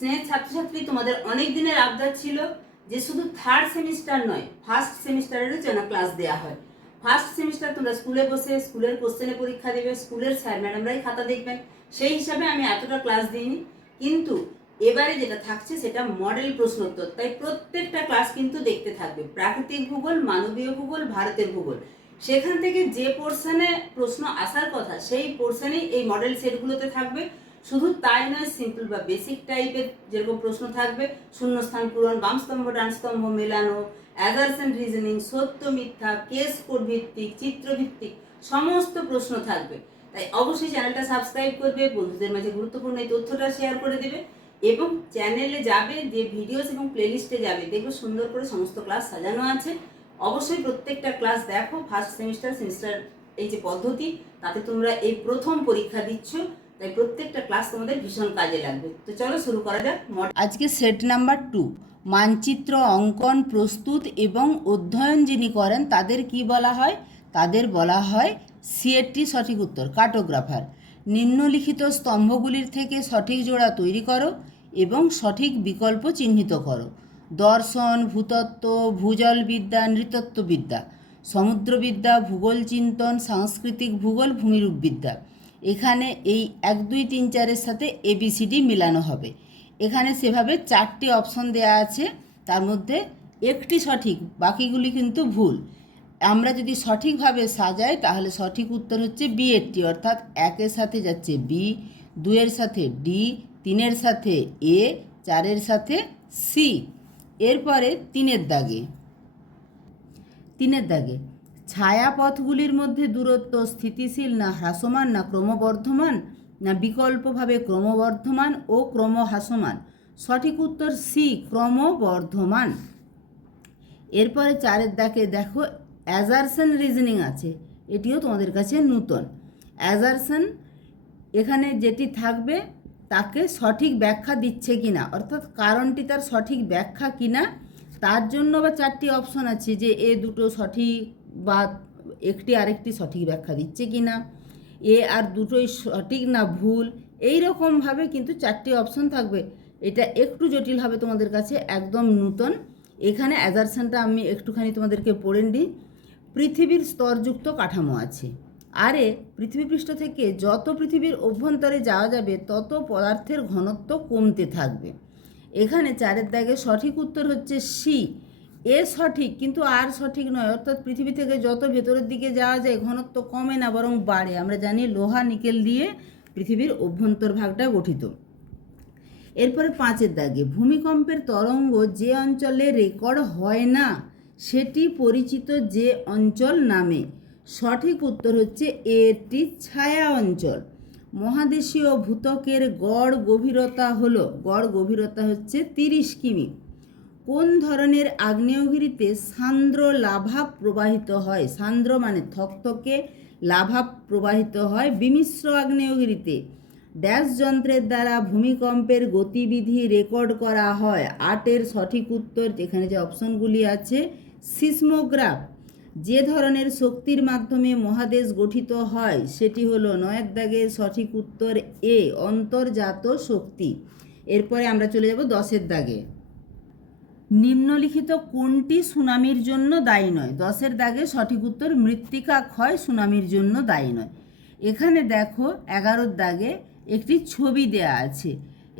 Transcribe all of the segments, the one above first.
স্নেহের ছাত্রছাত্রী, তোমাদের অনেক দিনের আবদার ছিল যে শুধু থার্ড সেমিস্টার নয়, ফার্স্ট সেমিস্টারেরও যেন ক্লাস দেওয়া হয়। ফার্স্ট সেমিস্টার তোমরা স্কুলে বসে স্কুলের কোশ্চেনে পরীক্ষা দেবে, স্কুলের স্যার ম্যাডামরাই খাতা দেখবেন, সেই হিসাবে আমি এতটা ক্লাস দিইনি। কিন্তু এবারে যেটা থাকছে সেটা মডেল প্রশ্নোত্তর, তাই প্রত্যেকটা ক্লাস কিন্তু দেখতে থাকবে। প্রাকৃতিক ভূগোল, মানবীয় ভূগোল, ভারতের ভূগোল, সেখান থেকে যে পোর্শনে প্রশ্ন আসার কথা সেই পোর্শনেই এই মডেল সেটগুলোতে থাকবে। শুধু তাই নয়, সিম্পল বা বেসিক টাইপের যেরকম প্রশ্ন থাকবে, শূন্যস্থান পূরণ, বাম স্তম্ভ ডান স্তম্ভ মেলানো, অ্যাজারশন রিজনিং, সত্য মিথ্যা, কেস কোড ভিত্তিক, চিত্রভিত্তিক সমস্ত প্রশ্ন থাকবে। তাই অবশ্যই চ্যানেলটা সাবস্ক্রাইব করবে, বন্ধুদের মাঝে গুরুত্বপূর্ণ এই তথ্যটা শেয়ার করে দেবে এবং চ্যানেলে যাবে, যে ভিডিওস এবং প্লেলিস্টে যাবে, দেখবে সুন্দর করে সমস্ত ক্লাস সাজানো আছে। অবশ্যই প্রত্যেকটা ক্লাস দেখো। ফার্স্ট সেমিস্টার এই যে পদ্ধতি, তাতে তোমরা এই প্রথম পরীক্ষা দিচ্ছ, তাই প্রত্যেকটা ক্লাস তোমাদের ভীষণ কাজে লাগবে। তো চলো শুরু করা যাক। আজকে সেট নাম্বার 2 মানচিত্র অঙ্কন প্রস্তুত এবং অধ্যয়ন যিনি করেন তাদের কি বলা হয়? তাদের বলা হয় সিএটি সঠিক উত্তর কার্টোগ্রাফার। নিম্নলিখিত স্তম্ভগুলির থেকে সঠিক জোড়া তৈরি করো এবং সঠিক বিকল্প চিহ্নিত করো। দর্শন, ভূতত্ত্ব, ভূজলবিদ্যা, নৃতত্ত্ববিদ্যা, সমুদ্রবিদ্যা, ভূগোল চিন্তন, সাংস্কৃতিক ভূগোল, ভূমিরূপবিদ্যা। এখানে এই 1 2 3 4-এর সাথে ABCD মিলানো হবে। এখানে সেভাবে 4টি অপশন দেয়া আছে, তার মধ্যে একটি সঠিক, বাকিগুলি কিন্তু ভুল। আমরা যদি সঠিকভাবে সাজাই তাহলে সঠিক উত্তর হচ্ছে B80, অর্থাৎ 1-এর সাথে যাচ্ছে B, 2-এর সাথে D, 3-এর সাথে A, 4-এর সাথে C। এরপরে 3-এর দাগে ছায়াপথগুলির মধ্যে দূরত্ব স্থিতিশীল না হ্রাসমান না ক্রমবর্ধমান না বিকল্পভাবে ক্রমবর্ধমান ও ক্রমহ্রাসমান? সঠিক উত্তর সি, ক্রমবর্ধমান। এরপরে 4-এর দাগে দেখো অ্যাজারশন রিজনিং আছে, এটিও তোমাদের কাছে নূতন। অ্যাজারশন এখানে যেটি থাকবে তাকে সঠিক ব্যাখ্যা দিচ্ছে কিনা, অর্থাৎ কারণটি তার সঠিক ব্যাখ্যা কিনা, তার জন্য বা 4টি অপশন আছে যে এ দুটো সঠিক বা একটি আরেকটি সঠিক ব্যাখ্যা দিচ্ছে কিনা, এ আর দুটোই সঠিক না ভুল, এই রকমভাবে কিন্তু 4টি অপশন থাকবে। এটা একটু জটিল হবে তোমাদের কাছে, একদম নূতন। এখানে অ্যাজারশনটা আমি একটুখানি তোমাদেরকে পড়ে দিই। পৃথিবীর স্তরযুক্ত কাঠামো আছে, আরে পৃথিবীপৃষ্ঠ থেকে যত পৃথিবীর অভ্যন্তরে যাওয়া যাবে তত পদার্থের ঘনত্ব কমতে থাকবে। এখানে 4-এর দাগে সঠিক উত্তর হচ্ছে সি, এ সঠিক কিন্তু আর সঠিক নয়, অর্থাৎ পৃথিবী থেকে যত ভেতরের দিকে যাওয়া যায় ঘনত্ব কমে না বরং বাড়ে। আমরা জানি লোহা নিকেল দিয়ে পৃথিবীর অভ্যন্তর ভাগটা গঠিত। এরপরে 5-এর দাগে ভূমিকম্পের তরঙ্গ যে অঞ্চলে রেকর্ড হয় না সেটি পরিচিত যে অঞ্চল নামে? সঠিক উত্তর হচ্ছে এটি ছায়া অঞ্চল। মহাদেশীয় ভূত্বকের গড় গভীরতা হচ্ছে 30 কিমি। কোন ধরনের আগ্নেয়গিরিতে সান্দ্র লাভা প্রবাহিত হয়? সান্দ্র মানে থকথকে, লাভা প্রবাহিত হয় বিমিশ্র আগ্নেয়গিরিতে। ড্যাশ যন্ত্রের দ্বারা ভূমিকম্পের গতিবিধি রেকর্ড করা হয়? 8-এর সঠিক উত্তর, যেখানে যে অপশনগুলি আছে, সিসমোগ্রাফ। যে ধরনের শক্তির মাধ্যমে মহাদেশ গঠিত হয় সেটি হলো 9-এর দাগে সঠিক উত্তর এ, অন্তর্জাত শক্তি। এরপরে আমরা চলে যাব 10-এর দাগে। নিম্নলিখিত কোনটি সুনামির জন্য দায়ী নয়? 10-এর দাগে সঠিক উত্তর মৃত্তিকা ক্ষয় সুনামির জন্য দায়ী নয়। এখানে দেখো 11-এর দাগে একটি ছবি দেয়া আছে।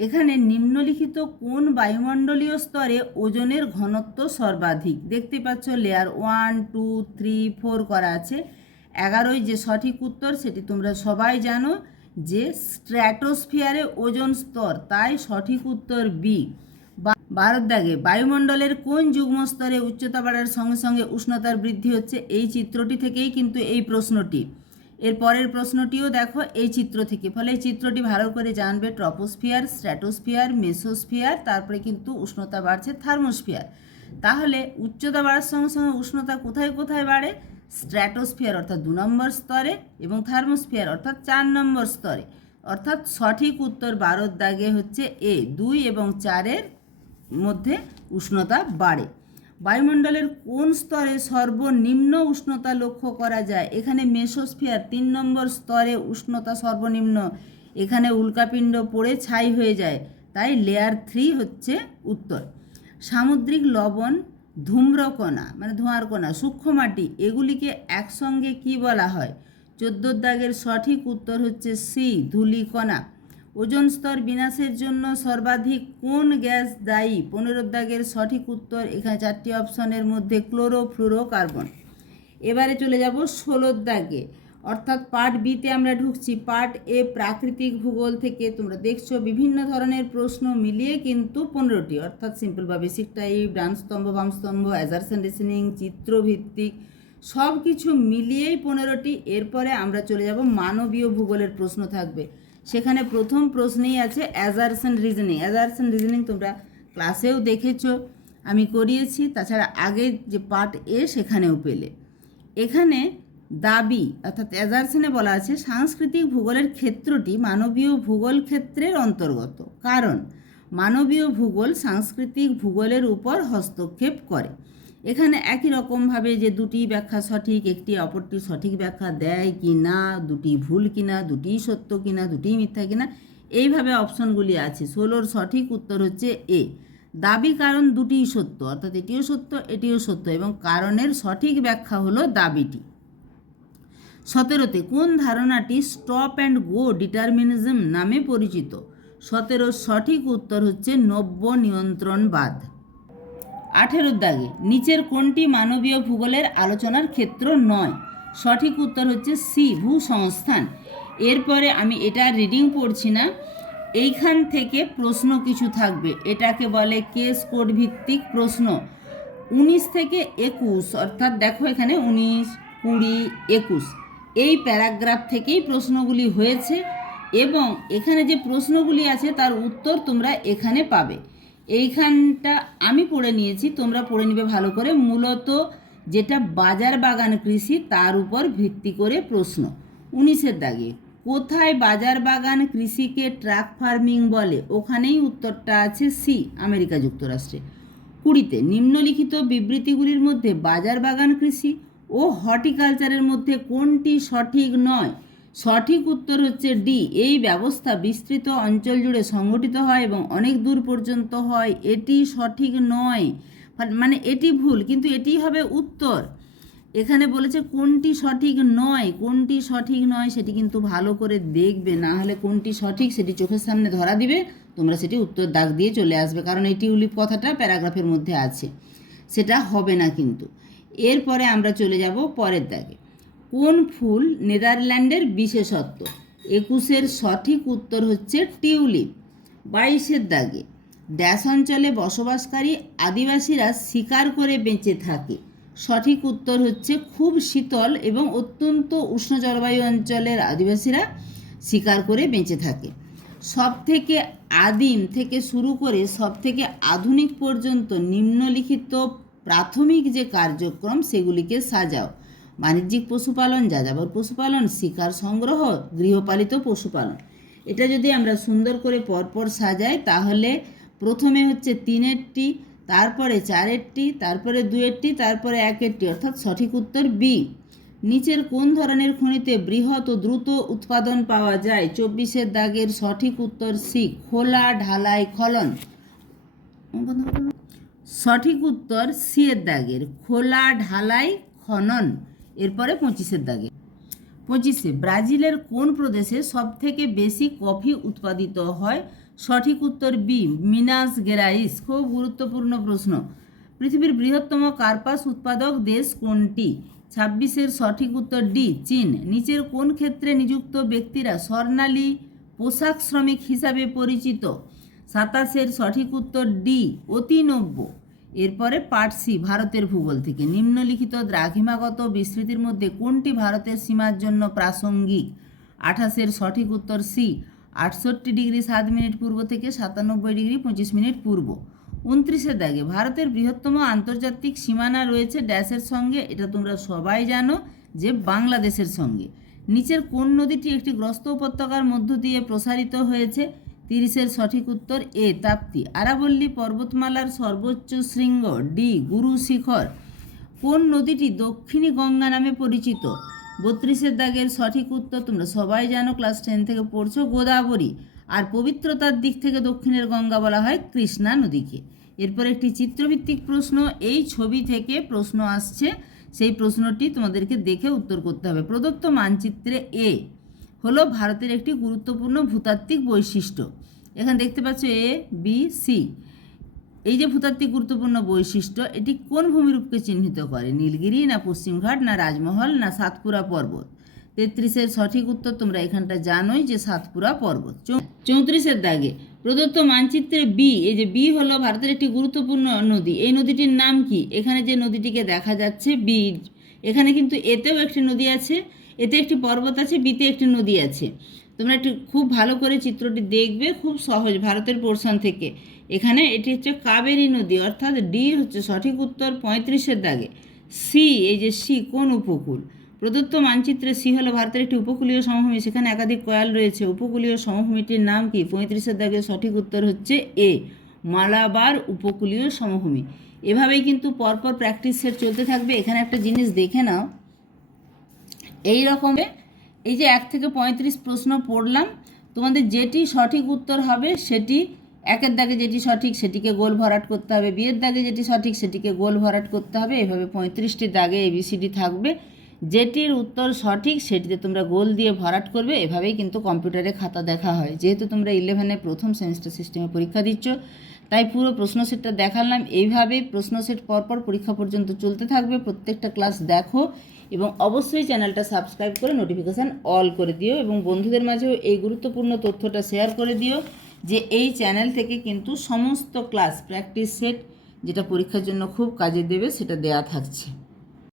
এখানে নিম্নলিখিত কোন বায়ুমণ্ডলীয় স্তরে ওজনের ঘনত্ব সর্বাধিক? দেখতে পাচ্ছ লেয়ার 1 2 3 4 করা আছে। 11-ই যে সঠিক উত্তর সেটি তোমরা সবাই জানো যে স্ট্র্যাটোস্ফিয়ারে ওজোন স্তর, তাই সঠিক উত্তর বি। 12-এর দাগে বায়ুমণ্ডলের কোন যুগ্ম স্তরে উচ্চতা বাড়ার সঙ্গে সঙ্গে উষ্ণতার বৃদ্ধি হচ্ছে? এই চিত্রটি থেকেই কিন্তু এই প্রশ্নটি। এর পরের প্রশ্নটিও দেখো এই চিত্র থেকে, ফলে এই চিত্রটি ভালো করে জানবে। ট্রপোস্ফিয়ার, স্ট্র্যাটোস্ফিয়ার, মেসোস্ফিয়ার, তারপরে কিন্তু উষ্ণতা বাড়ছে থার্মোস্ফিয়ার। তাহলে উচ্চতা বাড়ার সঙ্গে সঙ্গে উষ্ণতা কোথায় কোথায় বাড়ে? স্ট্র্যাটোস্ফিয়ার অর্থাৎ 2 নম্বর স্তরে এবং থার্মোস্ফিয়ার অর্থাৎ 4 নম্বর স্তরে। অর্থাৎ সঠিক উত্তর 12-এর দাগে হচ্ছে এ, 2 এবং 4-এর মধ্যে উষ্ণতা বাড়ে। বায়ুমণ্ডলের কোন স্তরে সর্বনিম্ন উষ্ণতা লক্ষ্য করা যায়? এখানে মেসোস্ফিয়ার 3 নম্বর স্তরে উষ্ণতা সর্বনিম্ন। এখানে উল্কাপিণ্ড পড়ে ছাই হয়ে যায়, তাই লেয়ার 3 হচ্ছে উত্তর। সামুদ্রিক লবণ, ধূম্রকণা মানে ধোঁয়ার কণা, সূক্ষ্ম মাটি, এগুলিকে একসঙ্গে কি বলা হয়? 14 দাগের সঠিক উত্তর হচ্ছে সি, ধূলিকণা। ওজোন স্তর বিনাশের জন্য সর্বাধিক কোন গ্যাস দায়ী? 15 দাগের সঠিক উত্তর, এখানে 4টি অপশনের মধ্যে ক্লোরোফ্লুরোকার্বন। এবারে চলে যাব 16 দাগে, অর্থাৎ পার্ট বিতে আমরা ঢুকছি। পার্ট এ প্রাকৃতিক ভূগোল থেকে তোমরা দেখছো বিভিন্ন ধরনের প্রশ্ন মিলিয়ে কিন্তু 15টি, অর্থাৎ সিম্পল বা বেসিক টাইপ, ডান স্তম্ভ, বাম স্তম্ভ, অ্যাজারশন রিজনিং, চিত্রভিত্তিক, সব কিছু মিলিয়েই 15টি। এরপরে আমরা চলে যাব মানবীয় ভূগোলের প্রশ্ন থাকবে, সেখানে প্রথম প্রশ্নেই আছে অ্যাজারশন রিজনিং। অ্যাজারশন রিজনিং তোমরা ক্লাসেও দেখেছো, আমি করিয়েছি, তাছাড়া আগে যে পার্ট এ সেখানেও পেলে। এখানে দাবি অর্থাৎ অ্যাজারশনে বলা আছে সাংস্কৃতিক ভূগোলের ক্ষেত্রটি মানবীয় ভূগোল ক্ষেত্রের অন্তর্গত, কারণ মানবীয় ভূগোল সাংস্কৃতিক ভূগোলের উপর হস্তক্ষেপ করে। এখানে একই রকমভাবে যে দুটি ব্যাখ্যা সঠিক, একটি অপরটি সঠিক ব্যাখ্যা দেয় কি না, দুটি ভুল কিনা, দুটিই সত্য কিনা, দুটিই মিথ্যা কিনা, এইভাবে অপশনগুলি আছে। 16 সঠিক উত্তর হচ্ছে এ, দাবি, কারণ দুটিই সত্য, অর্থাৎ এটিও সত্য এটিও সত্য, এবং কারণের সঠিক ব্যাখ্যা হলো দাবিটি। 17তে কোন ধারণাটি স্টপ অ্যান্ড গো ডিটারমিনিজম নামে পরিচিত? 17 সঠিক উত্তর হচ্ছে নব্য নিয়ন্ত্রণবাদ। 18 দাগে নিচের কোনটি মানবীয় ভূগোলের আলোচনার ক্ষেত্র নয়? সঠিক উত্তর হচ্ছে সি, ভূসংস্থান। এরপরে আমি এটা রিডিং পড়ছি না, এইখান থেকে প্রশ্ন কিছু থাকবে, এটাকে বলে কেস কোড ভিত্তিক প্রশ্ন। 19 থেকে 21, অর্থাৎ দেখো এখানে 19, 20, 21 এই প্যারাগ্রাফ থেকেই প্রশ্নগুলি হয়েছে, এবং এখানে যে প্রশ্নগুলি আছে তার উত্তর তোমরা এখানে পাবে। এইখানটা আমি পড়ে নিয়েছি, তোমরা পড়ে নিবে ভালো করে। মূলত যেটা বাজার বাগান কৃষি তার উপর ভিত্তি করে প্রশ্ন। 19 দাগে কোথায় বাজার বাগান কৃষিকে ট্রাক ফার্মিং বলে? ওখানেই উত্তরটা আছে সি, আমেরিকা যুক্তরাষ্ট্রে। 20তে নিম্নলিখিত বিবৃতিগুলির মধ্যে বাজার বাগান কৃষি ও হর্টিকালচারের মধ্যে কোনটি সঠিক নয়? সঠিক উত্তর হচ্ছে ডি, এই ব্যবস্থা বিস্তৃত অঞ্চল জুড়ে সংগঠিত হয় এবং অনেক দূর পর্যন্ত হয়, এটি সঠিক নয়, মানে এটি ভুল, কিন্তু এটি হবে উত্তর। এখানে বলেছে কোনটি সঠিক নয়, কোনটি সঠিক নয় সেটি কিন্তু ভালো করে দেখবে, না হলে কোনটি সঠিক সেটি চোখের সামনে ধরা দিবে, তোমরা সেটি উত্তর দাগ দিয়ে চলে আসবে, কারণ এই টিউলিপ কথাটা প্যারাগ্রাফের মধ্যে আছে, সেটা হবে না কিন্তু। এরপরে আমরা চলে যাব পরের দাগে, কোন ফুল নেদারল্যান্ডের বিশেষত্ব? 21 সঠিক উত্তর হচ্ছে টিউলিপ। 22 দাগে ড্যাশ অঞ্চলে বসবাসকারী আদিবাসীরা শিকার করে বেঁচে থাকে? সঠিক উত্তর হচ্ছে খুব শীতল এবং অত্যন্ত উষ্ণ জলবায়ু অঞ্চলের আদিবাসীরা শিকার করে বেঁচে থাকে। সব থেকে আদিম থেকে শুরু করে সব থেকে আধুনিক পর্যন্ত নিম্নলিখিত প্রাথমিক যে কার্যক্রম সেগুলিকে সাজাও। বাণিজ্যিক পশুপালন, যাযাবর পশুপালন, শিকার সংগ্রহ, গৃহপালিত পশুপালন। এটা যদি আমরা সুন্দর করে পরপর সাজাই তাহলে প্রথমে হচ্ছে 3-এরটি, তারপরে 4-এরটি, তারপরে 2-এরটি, তারপরে 1-এরটি, অর্থাৎ সঠিক উত্তর বি। নিচের কোন ধরনের খনিতে বৃহৎ ও দ্রুত উৎপাদন পাওয়া যায়? 24 দাগের সঠিক উত্তর সি, খোলা ঢালাই খনন। সঠিক উত্তর সি এর দাগের খোলা ঢালাই খনন। এরপরে 25 দাগে 25 ব্রাজিলের কোন প্রদেশে সবথেকে বেশি কফি উৎপাদিত হয়? সঠিক উত্তর বি, মিনাস গেরাইস। খুব গুরুত্বপূর্ণ প্রশ্ন। পৃথিবীর বৃহত্তম কার্পাস উৎপাদক দেশ কোনটি? 26 সঠিক উত্তর ডি, চীন। নিচের কোন ক্ষেত্রে নিযুক্ত ব্যক্তিরা স্বর্ণালী পোশাক শ্রমিক হিসাবে পরিচিত? 27 সঠিক উত্তর ডি, অতিনব্য। এরপরে পার্ট সি, ভারতের ভূগোল থেকে নিম্নলিখিত দ্রাঘিমাগত বিস্তৃতির মধ্যে কোনটি ভারতের সীমার জন্য প্রাসঙ্গিক? 28 সঠিক উত্তর সি, 68 ডিগ্রি 7 মিনিট পূর্ব থেকে 97 ডিগ্রি 25 মিনিট পূর্ব। 29 দাগে ভারতের বৃহত্তম আন্তর্জাতিক সীমানা রয়েছে ড্যাশের সঙ্গে? এটা তোমরা সবাই জানো যে বাংলাদেশের সঙ্গে। নিচের কোন নদীটি একটি গ্রস্ত উপত্যকার মধ্য দিয়ে প্রসারিত হয়েছে? 30 সঠিক উত্তর এ, তাপ্তি। আরাবল্লী পর্বতমালার সর্বোচ্চ শৃঙ্গ? ডি, গুরু শিখর। কোন নদীটি দক্ষিণী গঙ্গা নামে পরিচিত? 32 দাগের সঠিক উত্তর তোমরা সবাই জানো, ক্লাস 10 থেকে পড়ছো, গোদাবরী। আর পবিত্রতার দিক থেকে দক্ষিণের গঙ্গা বলা হয় কৃষ্ণা নদীকে। এরপর একটি চিত্রভিত্তিক প্রশ্ন, এই ছবি থেকে প্রশ্ন আসছে, সেই প্রশ্নটি তোমাদেরকে দেখে উত্তর করতে হবে। প্রদত্ত মানচিত্রে এ হলো ভারতের একটি গুরুত্বপূর্ণ ভূতাত্ত্বিক বৈশিষ্ট্য। এখানে দেখতে পাচ্ছ এ বি সি। এই যে ভূতাত্ত্বিক গুরুত্বপূর্ণ বৈশিষ্ট্য, এটি কোন ভূমিরূপকে চিহ্নিত করে? নীলগিরি, না পশ্চিমঘাট, না রাজমহল, না সাতপুরা পর্বত? 33-এর সঠিক উত্তর তোমরা এখানটা জানোই যে সাতপুরা পর্বত। 34-এর দাগে প্রদত্ত মানচিত্রে বি, এই যে বি হলো ভারতের একটি গুরুত্বপূর্ণ নদী, এই নদীটির নাম কি? এখানে যে নদীটিকে দেখা যাচ্ছে বি, এখানে কিন্তু এতেও একটি নদী আছে, এতে একটি পর্বত আছে, বিতে একটি নদী আছে। তোমরা একটু খুব ভালো করে চিত্রটি দেখবে, খুব সহজ, ভারতের পোর্শন থেকে। এখানে এটি হচ্ছে কাবেরী নদী, অর্থাৎ ডি হচ্ছে সঠিক উত্তর। 35-এর দাগে সি, এই যে সি কোন উপকূল? প্রদত্ত মানচিত্রে সি হলো ভারতের একটি উপকূলীয় সমভূমি, সেখানে একাধিক কয়াল রয়েছে। উপকূলীয় সমভূমিটির নাম কি? 35-এর দাগে সঠিক উত্তর হচ্ছে এ, মালাবার উপকূলীয় সমভূমি। এভাবেই কিন্তু পরপর প্র্যাকটিস সেট চলতে থাকবে। এখানে একটা জিনিস দেখে নাও, এই রকমের এই যে 1 থেকে 35 প্রশ্ন পড়লাম, তোমাদের যেটি সঠিক উত্তর হবে সেটি, একের দাগে যেটি সঠিক সেটিকে গোল ভরাট করতে হবে, বিয়ের দাগে যেটি সঠিক সেটিকে গোল ভরাট করতে হবে। এভাবে 35টি দাগে এবিসিডি থাকবে, যেটির উত্তর সঠিক সেটিতে তোমরা গোল দিয়ে ভরাট করবে। এভাবেই কিন্তু কম্পিউটারে খাতা দেখা হয়। যেহেতু তোমরা 11-এ প্রথম সেমিস্টার সিস্টেমে পরীক্ষা দিচ্ছ, তাই পুরো প্রশ্ন সেটটা দেখালাম। এইভাবেই প্রশ্ন সেট পরপর পরীক্ষা পর্যন্ত চলতে থাকবে। প্রত্যেকটা ক্লাস দেখো এবং অবশ্যই চ্যানেলটা সাবস্ক্রাইব করে নোটিফিকেশান অল করে দিও এবং বন্ধুদের মাঝেও এই গুরুত্বপূর্ণ তথ্যটা শেয়ার করে দিও যে এই চ্যানেল থেকে কিন্তু সমস্ত ক্লাস প্র্যাকটিস সেট যেটা পরীক্ষার জন্য খুব কাজে দেবে সেটা দেয়া থাকছে।